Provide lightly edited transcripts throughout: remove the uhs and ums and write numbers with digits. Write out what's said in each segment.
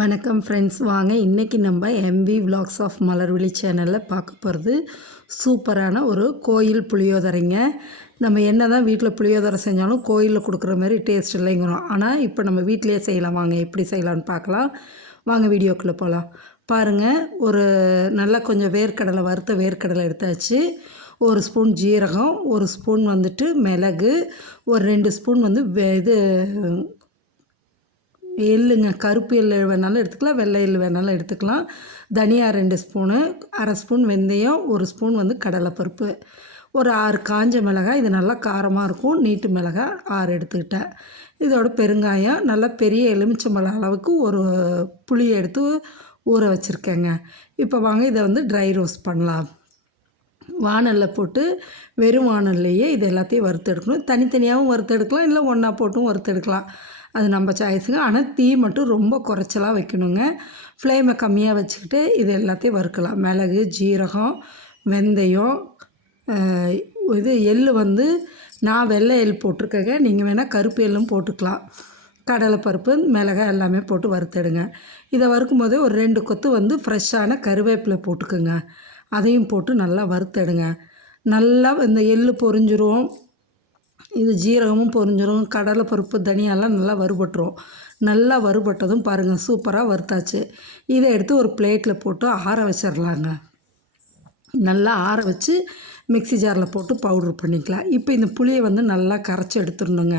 வணக்கம் ஃப்ரெண்ட்ஸ், வாங்க இன்றைக்கி நம்ம எம்வி விலாக்ஸ் ஆஃப் மலர்விழி சேனலில் பார்க்க போகிறது சூப்பரான ஒரு கோயில் புளியோதரைங்க. நம்ம என்ன தான் வீட்டில் புளியோதரை செஞ்சாலும் கோயிலில் கொடுக்குற மாதிரி டேஸ்ட் இல்லைங்கிறோம். ஆனால் இப்போ நம்ம வீட்டிலையே செய்யலாம். வாங்க எப்படி செய்யலான்னு பார்க்கலாம். வாங்க வீடியோக்குள்ளே போகலாம். பாருங்கள், ஒரு நல்லா கொஞ்சம் வேர்க்கடலை, வறுத்த வேர்க்கடலை எடுத்தாச்சு. ஒரு ஸ்பூன் ஜீரகம், ஒரு ஸ்பூன் வந்துட்டு மிளகு, ஒரு 2 ஸ்பூன் வந்து இது எள்ளுங்க. கருப்பு எள்ளு வேணாலும் எடுத்துக்கலாம், வெள்ளை எள்ளு வேணாலும் எடுத்துக்கலாம். தனியா 2 ஸ்பூனு, அரை ஸ்பூன் வெந்தயம், ஒரு ஸ்பூன் வந்து கடலைப்பருப்பு, ஒரு 6 காஞ்ச மிளகாய். இது நல்லா காரமாக இருக்கும். நீட்டு மிளகாய் 6 எடுத்துக்கிட்டேன். இதோட பெருங்காயம், நல்லா பெரிய எலுமிச்சம்பழம் அளவுக்கு ஒரு புளி எடுத்து ஊற வச்சுருக்கேங்க. இப்போ வாங்க இதை வந்து ட்ரை ரோஸ்ட் பண்ணலாம். வானலில் போட்டு வெறும் வானல்லையே இது எல்லாத்தையும் வறுத்தெடுக்கணும். தனித்தனியாகவும் வறுத்தெடுக்கலாம், இல்லை ஒன்றா போட்டும் வறுத்தெடுக்கலாம். அது நம்ம சாய்ஸுங்க. ஆனால் தீ மட்டும் ரொம்ப குறைச்சலாக வைக்கணுங்க. ஃப்ளேமை கம்மியாக வச்சுக்கிட்டு இது எல்லாத்தையும் வறுக்கலாம். மிளகு, ஜீரகம், வெந்தயம், இது எள் வந்து நான் வெள்ளை எள் போட்டிருக்கேங்க. நீங்கள் வேணால் கருப்பு எள்ளும் போட்டுக்கலாம். கடலைப்பருப்பு, மிளகாய் எல்லாமே போட்டு வறுத்தெடுங்க. இதை வறுக்கும் போதே ஒரு 2 கொத்து வந்து ஃப்ரெஷ்ஷான கருவேப்பிலை போட்டுக்குங்க. அதையும் போட்டு நல்லா வறுத்தெடுங்க. நல்லா இந்த எள் பொரிஞ்சிரும், இது ஜீரகமும் பொரிஞ்சிரும், கடலைப்பருப்பு, தனியாலாம் நல்லா வறுபட்டுரும். நல்லா வறுபட்டதும் பாருங்கள், சூப்பராக வறுத்தாச்சு. இதை எடுத்து ஒரு பிளேட்டில் போட்டு ஆற வச்சிடலாங்க. நல்லா ஆற வச்சு மிக்ஸி ஜாரில் போட்டு பவுட்ரு பண்ணிக்கலாம். இப்போ இந்த புளியை வந்து நல்லா கரைச்சி எடுத்துடணுங்க.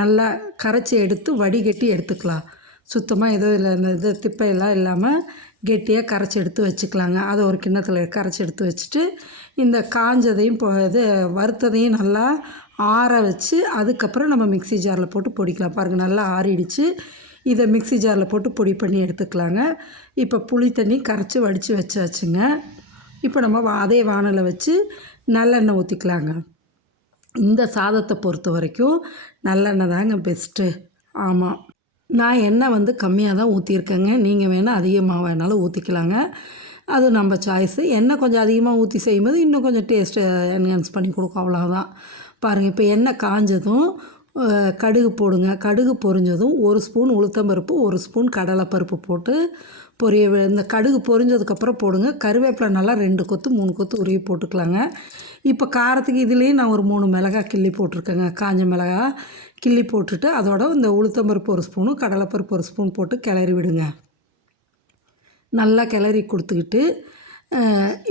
நல்லா கரைச்சி எடுத்து வடிகட்டி எடுத்துக்கலாம். சுத்தமாக ஏதோ இல்லை, இந்த இது திப்பையெல்லாம் இல்லாமல் கெட்டியாக கரைச்சி எடுத்து வச்சுக்கலாங்க. அதை ஒரு கிண்ணத்தில் கரைச்சி எடுத்து வச்சுட்டு, இந்த காஞ்சதையும் இது வறுத்ததையும் நல்லா ஆற வச்சு அதுக்கப்புறம் நம்ம மிக்ஸி ஜாரில் போட்டு பொடிக்கலாம். பாருங்கள், நல்லா ஆறிடுச்சு. இதை மிக்ஸி ஜாரில் போட்டு பொடி பண்ணி எடுத்துக்கலாங்க. இப்போ புளி தண்ணி கரைச்சி வடித்து வச்சாச்சுங்க. இப்போ நம்ம அதே வானலை வச்சு நல்லெண்ணெய் ஊற்றிக்கலாங்க. இந்த சாதத்தை பொறுத்த வரைக்கும் நல்லெண்ணெய் தாங்க பெஸ்ட்டு. ஆமாம், நான் எண்ணெய் வந்து கம்மியாக தான் ஊற்றிருக்கேங்க. நீங்கள் வேணால் அதிகமாக வேணாலும் ஊற்றிக்கலாங்க. அது நம்ம சாய்ஸு. எண்ணெய் கொஞ்சம் அதிகமாக ஊற்றி செய்யும்போது இன்னும் கொஞ்சம் டேஸ்ட்டு என்ஹான்ஸ் பண்ணி கொடுக்கும், அவ்வளோதான். பாருங்கள், இப்போ எண்ணெய் காஞ்சதும் கடுகு போடுங்க. கடுகு பொரிஞ்சதும் 1 ஸ்பூன் உளுத்தம்பருப்பு, 1 ஸ்பூன் கடலைப்பருப்பு போட்டு இந்த கடுகு பொரிஞ்சதுக்கப்புறம் போடுங்க. கருவேப்பிலை நல்லா 2 கொத்து 3 கொத்து உருவி போட்டுக்கலாங்க. இப்போ காரத்துக்கு இதுலேயே நான் ஒரு 3 மிளகாய் கிள்ளி போட்டிருக்கேங்க. காஞ்ச மிளகாய் கிள்ளி போட்டுட்டு அதோட இந்த உளுத்தம்பருப்பு 1 ஸ்பூனு, கடலைப்பருப்பு 1 ஸ்பூன் போட்டு கிளறி விடுங்க. நல்லா கிளறி கொடுத்துக்கிட்டு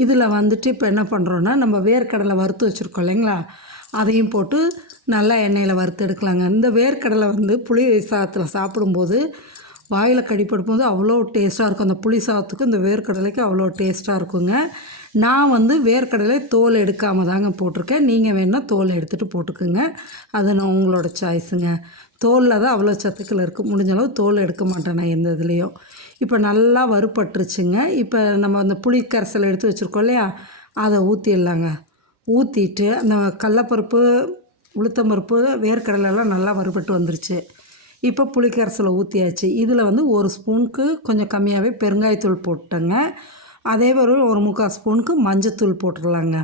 இதில் வந்துட்டு இப்போ என்ன பண்ணுறோன்னா, நம்ம வேர்க்கடலை வறுத்து வச்சுருக்கோம் இல்லைங்களா, அதையும் போட்டு நல்லா எண்ணெயில் வறுத்து எடுக்கலாங்க. இந்த வேர்க்கடலை வந்து புளி சாதத்தில் சாப்பிடும்போது வாயில் கடிப்படும்போது அவ்வளோ டேஸ்ட்டாக இருக்கும். அந்த புளி சாதத்துக்கு இந்த வேர்க்கடலைக்கு அவ்வளோ டேஸ்ட்டாக இருக்குங்க. நான் வந்து வேர்க்கடலை தோல் எடுக்காமல் தாங்க போட்டிருக்கேன். நீங்கள் வேணால் தோல் எடுத்துகிட்டு போட்டுக்குங்க. அது நான் உங்களோட சாய்ஸுங்க. தோலில் தான் அவ்வளோ சத்துக்கள் இருக்குது. முடிஞ்சளவு தோல் எடுக்க மாட்டேன் நான் எந்த இதுலேயும். இப்போ நல்லா வறுபட்டுருச்சுங்க. இப்போ நம்ம அந்த புளி கரைசல் எடுத்து வச்சுருக்கோம் இல்லையா, அதை ஊற்றிடலாங்க. ஊற்றிட்டு அந்த கடலைப்பருப்பு, உளுத்தம்பருப்பு, வேர்க்கடலைலாம் நல்லா வறுபட்டு வந்துருச்சு. இப்போ புளிக்கரைசலை ஊற்றியாச்சு. இதில் வந்து 1 ஸ்பூனுக்கு கொஞ்சம் கம்மியாகவே பெருங்காயத்தூள் போட்டேங்க. அதே ஒரு 3/4 ஸ்பூனுக்கு மஞ்சத்தூள் போட்டுடலாங்க.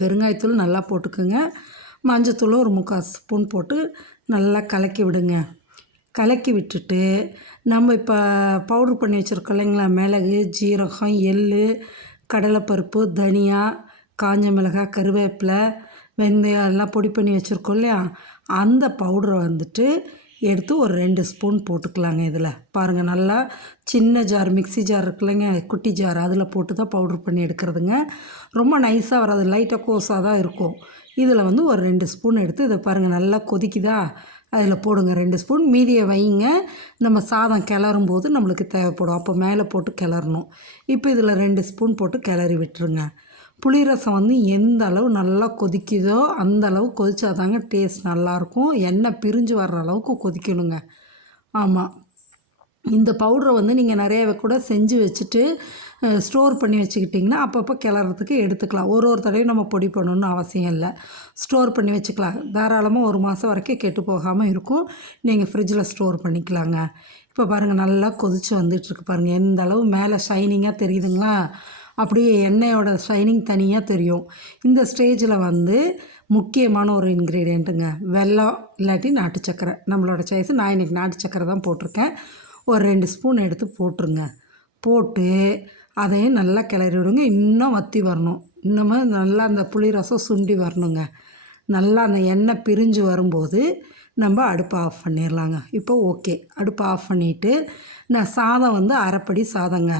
பெருங்காயத்தூள் நல்லா போட்டுக்குங்க. மஞ்சத்தூள் ஒரு 3/4 ஸ்பூன் போட்டு நல்லா கலக்கி விடுங்க. கலக்கி விட்டுட்டு நம்ம இப்போ பவுட்ரு பண்ணி வச்சுருக்கோம் இல்லைங்களா, மிளகு, ஜீரகம், எள், கடலைப்பருப்பு, தனியா, காஞ்ச மிளகாய், கருவேப்பிலை, வெந்தயம் எல்லாம் பொடி பண்ணி வச்சுருக்கோம் இல்லையா, அந்த பவுடரை வந்துட்டு எடுத்து ஒரு 2 ஸ்பூன் போட்டுக்கலாங்க. இதில் பாருங்கள், நல்லா சின்ன ஜார், மிக்ஸி ஜார் இருக்குல்லைங்க, குட்டி ஜார், அதில் போட்டு தான் பவுட்ரு பண்ணி எடுக்கிறதுங்க. ரொம்ப நைஸாக வராது, லைட்டாக கோஸாக தான் இருக்கும். இதில் வந்து ஒரு 2 ஸ்பூன் எடுத்து இதை பாருங்கள் நல்லா கொதிக்குதா, அதில் போடுங்க 2 ஸ்பூன். மீதியை வைங்க, நம்ம சாதம் கிளறும் போது நம்மளுக்கு தேவைப்படும், அப்போ மேலே போட்டு கிளறணும். இப்போ இதில் 2 ஸ்பூன் போட்டு கிளறி விட்டுருங்க. புளி ரசம் வந்து எந்த அளவு நல்லா கொதிக்குதோ அந்த அளவு கொதிச்சா தாங்க டேஸ்ட் நல்லாயிருக்கும். எண்ணெய் பிரிஞ்சு வர்ற அளவுக்கு கொதிக்கணுங்க. ஆமாம், இந்த பவுடரை வந்து நீங்கள் நிறைய கூட செஞ்சு வச்சுட்டு ஸ்டோர் பண்ணி வச்சுக்கிட்டிங்கன்னா அப்பப்போ கிளறதுக்கு எடுத்துக்கலாம். ஒரு தடவையும் நம்ம பொடி பண்ணணுன்னு அவசியம் இல்லை. ஸ்டோர் பண்ணி வச்சுக்கலாம். தாராளமாக 1 மாதம் வரைக்கும் கெட்டு போகாமல் இருக்கும். நீங்கள் ஃப்ரிட்ஜில் ஸ்டோர் பண்ணிக்கலாங்க. இப்போ பாருங்கள், நல்லா கொதித்து வந்துட்டுருக்கு பாருங்கள். எந்த அளவு மேலே ஷைனிங்காக தெரியுதுங்களா, அப்படியே எண்ணெயோட ஷைனிங் தனியாக தெரியும். இந்த ஸ்டேஜில் வந்து முக்கியமான ஒரு இன்க்ரீடியண்ட்டுங்க, வெல்லம் இல்லாட்டி நாட்டு சக்கரை, நம்மளோட சாய்ஸு. நான் இன்றைக்கி நாட்டு சக்கரை தான் போட்டிருக்கேன். ஒரு 2 ஸ்பூன் எடுத்து போட்டுருங்க. போட்டு அதையும் நல்லா கிளறி விடுங்க. இன்னும் வற்றி வரணும். இன்னமும் நல்லா அந்த புளி ரசம் சுண்டி வரணுங்க. நல்லா அந்த எண்ணெய் பிரிஞ்சு வரும்போது நம்ம அடுப்பை ஆஃப் பண்ணிடலாங்க. இப்போ ஓகே, அடுப்பை ஆஃப் பண்ணிவிட்டு நான் சாதம் வந்து அரைப்படி சாதங்க,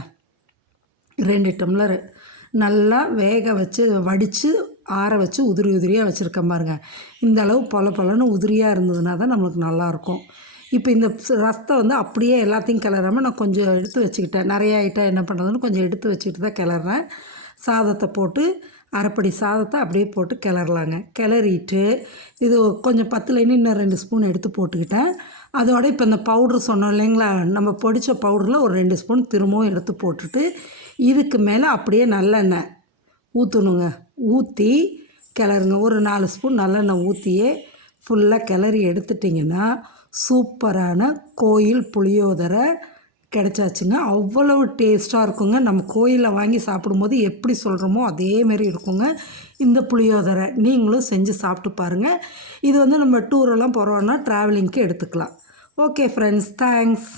2 டம்ளர் நல்லா வேக வச்சு வடித்து ஆற வச்சு உதிரி உதிரியாக வச்சுருக்கேன் பாருங்கள். இந்த அளவு பொல பொலன்னு உதிரியாக இருந்ததுன்னா தான் நம்மளுக்கு நல்லாயிருக்கும். இப்போ இந்த ரசத்தை வந்து அப்படியே எல்லாத்தையும் கிளறாமல் நான் கொஞ்சம் எடுத்து வச்சுக்கிட்டேன். நிறைய ஐட்டம் என்ன பண்ணுறதுன்னு கொஞ்சம் எடுத்து வச்சுக்கிட்டு தான் கிளறேன். சாதத்தை போட்டு அரைப்படி சாதத்தை அப்படியே போட்டு கிளறலாங்க. கிளறிட்டு இது கொஞ்சம் பத்தலைன்னு இன்னும் 2 ஸ்பூன் எடுத்து போட்டுக்கிட்டேன். அதோட இப்போ இந்த பவுட்ரு சொன்னோம் இல்லைங்களா, நம்ம பொடித்த பவுடரில் ஒரு 2 ஸ்பூன் திரும்பவும் எடுத்து போட்டுட்டு இதுக்கு மேலே அப்படியே நல்லெண்ணெய் ஊற்றணுங்க. ஊற்றி கிளறுங்க. ஒரு 4 ஸ்பூன் நல்லெண்ணெய் ஊற்றியே ஃபுல்லாக கிளறி எடுத்துட்டிங்கன்னா சூப்பரான கோயில் புளியோதரை கிடச்சாச்சுங்க. அவ்வளவு டேஸ்ட்டாக இருக்குங்க. நம்ம கோயிலில் வாங்கி சாப்பிடும்போது எப்படி சொல்கிறோமோ அதேமாரி இருக்குங்க இந்த புளியோதரை. நீங்களும் செஞ்சு சாப்பிட்டு பாருங்கள். இது வந்து நம்ம டூரெல்லாம் போகிறோன்னா ட்ராவலிங்க்கு எடுத்துக்கலாம். Okay friends, thanks.